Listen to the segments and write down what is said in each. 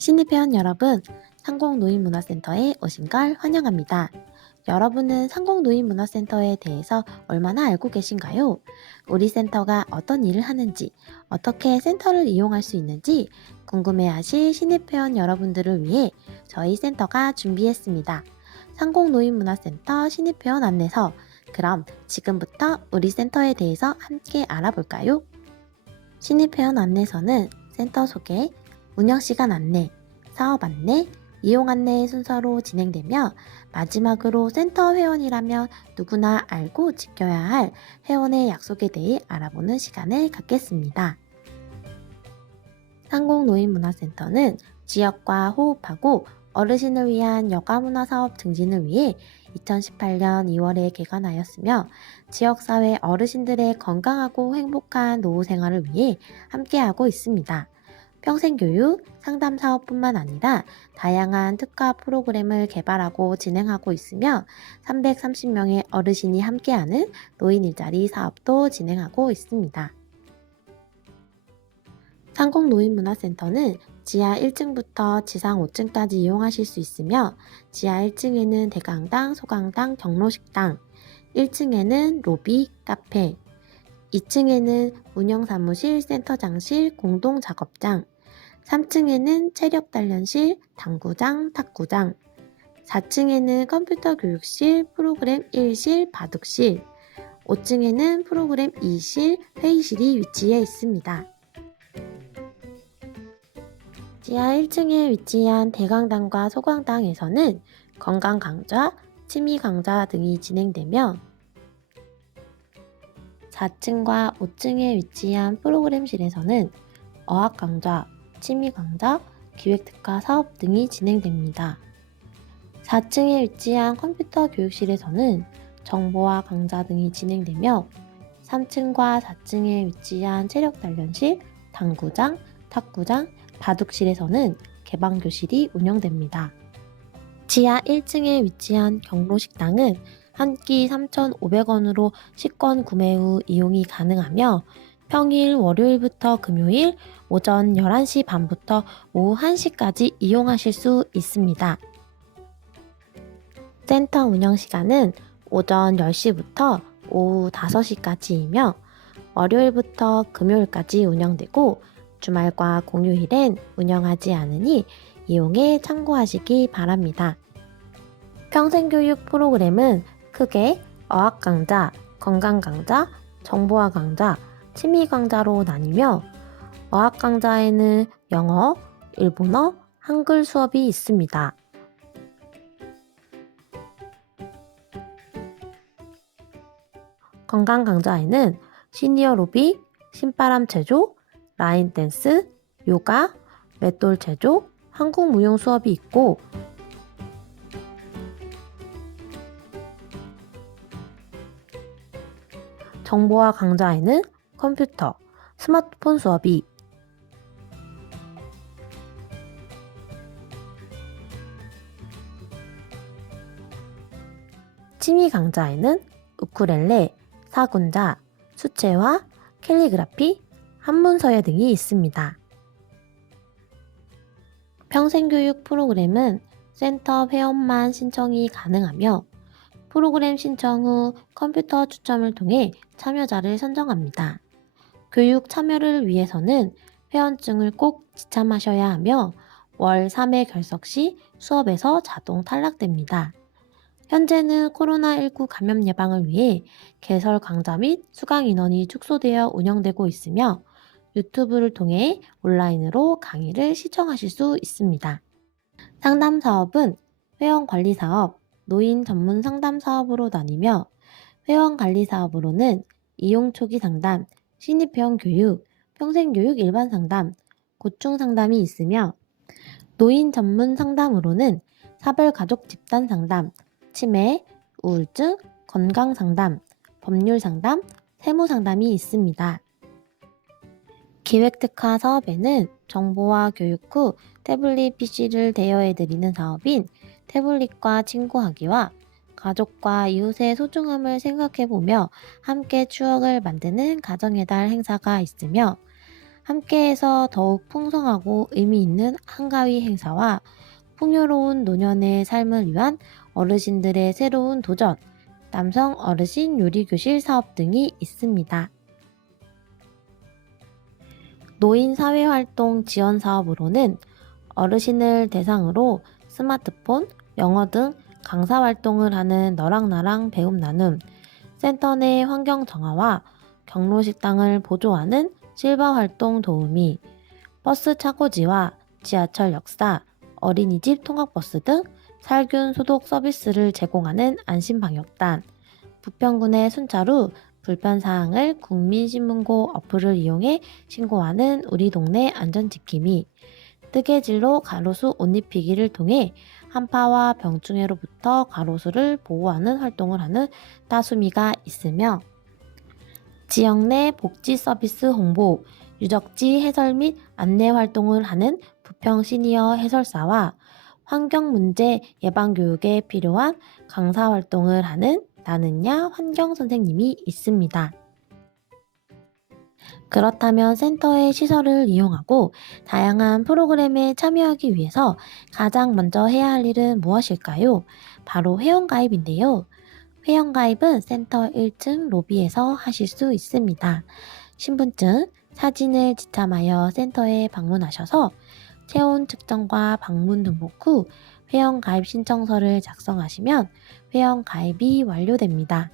신입 회원 여러분, 상공노인문화센터에 오신 걸 환영합니다. 여러분은 상공노인문화센터에 대해서 얼마나 알고 계신가요? 우리 센터가 어떤 일을 하는지, 어떻게 센터를 이용할 수 있는지 궁금해하실 신입 회원 여러분들을 위해 저희 센터가 준비했습니다. 상공노인문화센터 신입 회원 안내서. 그럼 지금부터 우리 센터에 대해서 함께 알아볼까요? 신입 회원 안내서는 센터 소개, 운영 시간 안내, 사업 안내, 이용 안내의 순서로 진행되며 마지막으로 센터 회원이라면 누구나 알고 지켜야 할 회원의 약속에 대해 알아보는 시간을 갖겠습니다. 상공노인문화센터는 지역과 호흡하고 어르신을 위한 여가문화 사업 증진을 위해 2018년 2월에 개관하였으며 지역사회 어르신들의 건강하고 행복한 노후 생활을 위해 함께하고 있습니다. 평생교육, 상담 사업뿐만 아니라 다양한 특화 프로그램을 개발하고 진행하고 있으며 330명의 어르신이 함께하는 노인 일자리 사업도 진행하고 있습니다. 상공노인문화센터는 지하 1층부터 지상 5층까지 이용하실 수 있으며 지하 1층에는 대강당, 소강당, 경로식당, 1층에는 로비, 카페, 2층에는 운영사무실, 센터장실, 공동작업장, 3층에는 체력단련실, 당구장, 탁구장, 4층에는 컴퓨터 교육실, 프로그램 1실, 바둑실, 5층에는 프로그램 2실, 회의실이 위치해 있습니다. 지하 1층에 위치한 대강당과 소강당에서는 건강 강좌, 취미 강좌 등이 진행되며 4층과 5층에 위치한 프로그램실에서는 어학 강좌, 취미 강좌, 기획 특화 사업 등이 진행됩니다. 4층에 위치한 컴퓨터 교육실에서는 정보화 강좌 등이 진행되며 3층과 4층에 위치한 체력 단련실, 당구장, 탁구장, 바둑실에서는 개방 교실이 운영됩니다. 지하 1층에 위치한 경로식당은 한 끼 3,500원으로 식권 구매 후 이용이 가능하며 평일 월요일부터 금요일 오전 11시 반부터 오후 1시까지 이용하실 수 있습니다. 센터 운영 시간은 오전 10시부터 오후 5시까지이며 월요일부터 금요일까지 운영되고 주말과 공휴일엔 운영하지 않으니 이용에 참고하시기 바랍니다. 평생교육 프로그램은 크게 어학 강좌, 건강 강좌, 정보화 강좌, 취미 강좌로 나뉘며 어학 강좌에는 영어, 일본어, 한글 수업이 있습니다. 건강 강좌에는 시니어 로비, 신바람 체조, 라인 댄스, 요가, 맷돌 체조, 한국 무용 수업이 있고 정보화 강좌에는 컴퓨터, 스마트폰 수업이 취미 강좌에는 우쿠렐레, 사군자, 수채화, 캘리그라피, 한문서예 등이 있습니다. 평생교육 프로그램은 센터 회원만 신청이 가능하며 프로그램 신청 후 컴퓨터 추첨을 통해 참여자를 선정합니다. 교육 참여를 위해서는 회원증을 꼭 지참하셔야 하며 월 3회 결석 시 수업에서 자동 탈락됩니다. 현재는 코로나19 감염 예방을 위해 개설 강좌 및 수강 인원이 축소되어 운영되고 있으며 유튜브를 통해 온라인으로 강의를 시청하실 수 있습니다. 상담 사업은 회원 관리 사업, 노인 전문 상담 사업으로 나뉘며 회원 관리 사업으로는 이용 초기 상담, 신입 회원 교육, 평생 교육 일반 상담, 고충 상담이 있으며 노인 전문 상담으로는 사별 가족 집단 상담, 치매, 우울증, 건강 상담, 법률 상담, 세무 상담이 있습니다. 기획 특화 사업에는 정보화 교육 후 태블릿 PC를 대여해 드리는 사업인 태블릿과 친구하기와 가족과 이웃의 소중함을 생각해 보며 함께 추억을 만드는 가정의 달 행사가 있으며 함께해서 더욱 풍성하고 의미 있는 한가위 행사와 풍요로운 노년의 삶을 위한 어르신들의 새로운 도전, 남성 어르신 요리교실 사업 등이 있습니다. 노인 사회활동 지원 사업으로는 어르신을 대상으로 스마트폰, 영어 등 강사 활동을 하는 너랑 나랑 배움 나눔, 센터 내 환경 정화와 경로 식당을 보조하는 실버 활동 도우미, 버스 차고지와 지하철 역사, 어린이집 통학버스 등 살균 소독 서비스를 제공하는 안심방역단, 부평군의 후 불편사항을 국민신문고 어플을 이용해 신고하는 우리 동네 안전지킴이, 뜨개질로 가로수 옷 입히기를 통해 한파와 병충해로부터 가로수를 보호하는 활동을 하는 따수미가 있으며 지역 내 복지 서비스 홍보, 유적지 해설 및 안내 활동을 하는 부평 시니어 해설사와 환경 문제 예방 교육에 필요한 강사 활동을 하는 나는야 환경 선생님이 있습니다. 그렇다면 센터의 시설을 이용하고 다양한 프로그램에 참여하기 위해서 가장 먼저 해야 할 일은 무엇일까요? 바로 회원가입인데요. 회원가입은 센터 1층 로비에서 하실 수 있습니다. 신분증, 사진을 지참하여 센터에 방문하셔서 체온 측정과 방문 등록 후 회원가입 신청서를 작성하시면 회원가입이 완료됩니다.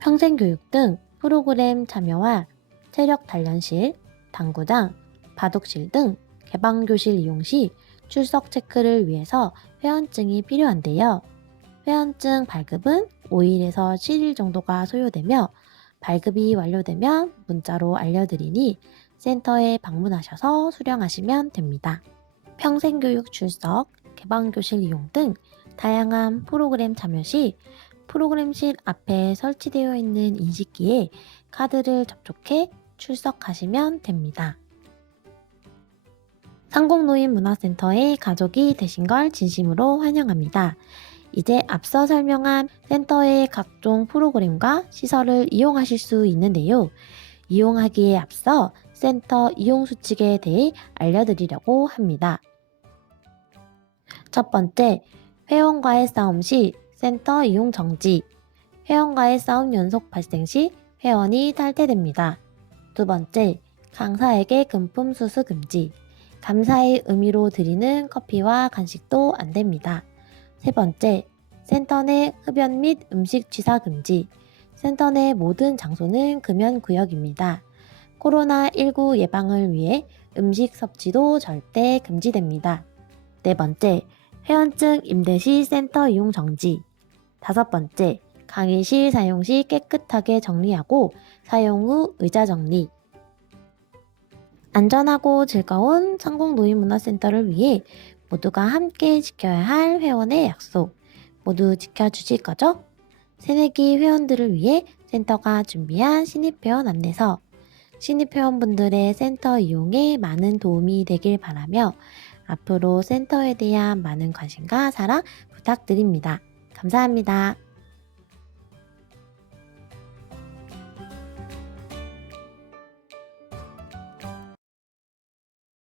평생교육 등 프로그램 참여와 체력 단련실, 당구장, 바둑실 등 개방교실 이용 시 출석 체크를 위해서 회원증이 필요한데요. 회원증 발급은 5일에서 7일 정도가 소요되며 발급이 완료되면 문자로 알려드리니 센터에 방문하셔서 수령하시면 됩니다. 평생교육 출석, 개방교실 이용 등 다양한 프로그램 참여 시 프로그램실 앞에 설치되어 있는 인식기에 카드를 접촉해 출석하시면 됩니다. 상공노인문화센터의 가족이 되신 걸 진심으로 환영합니다. 이제 앞서 설명한 센터의 각종 프로그램과 시설을 이용하실 수 있는데요. 이용하기에 앞서 센터 이용 수칙에 대해 알려드리려고 합니다. 첫 번째, 회원과의 싸움 시 센터 이용 정지. 회원과의 싸움 연속 발생 시 회원이 탈퇴됩니다. 두 번째, 강사에게 금품 수수 금지. 감사의 의미로 드리는 커피와 간식도 안 됩니다. 세 번째, 센터 내 흡연 및 음식 취사 금지. 센터 내 모든 장소는 금연 구역입니다. 코로나19 예방을 위해 음식 섭취도 절대 금지됩니다. 네 번째, 회원증 임대 시 센터 이용 정지. 다섯 번째, 강의실 사용 시 깨끗하게 정리하고 사용 후 의자 정리. 안전하고 즐거운 상공노인문화센터를 위해 모두가 함께 지켜야 할 회원의 약속. 모두 지켜주실 거죠? 새내기 회원들을 위해 센터가 준비한 신입회원 안내서. 신입회원분들의 센터 이용에 많은 도움이 되길 바라며 앞으로 센터에 대한 많은 관심과 사랑 부탁드립니다. 감사합니다.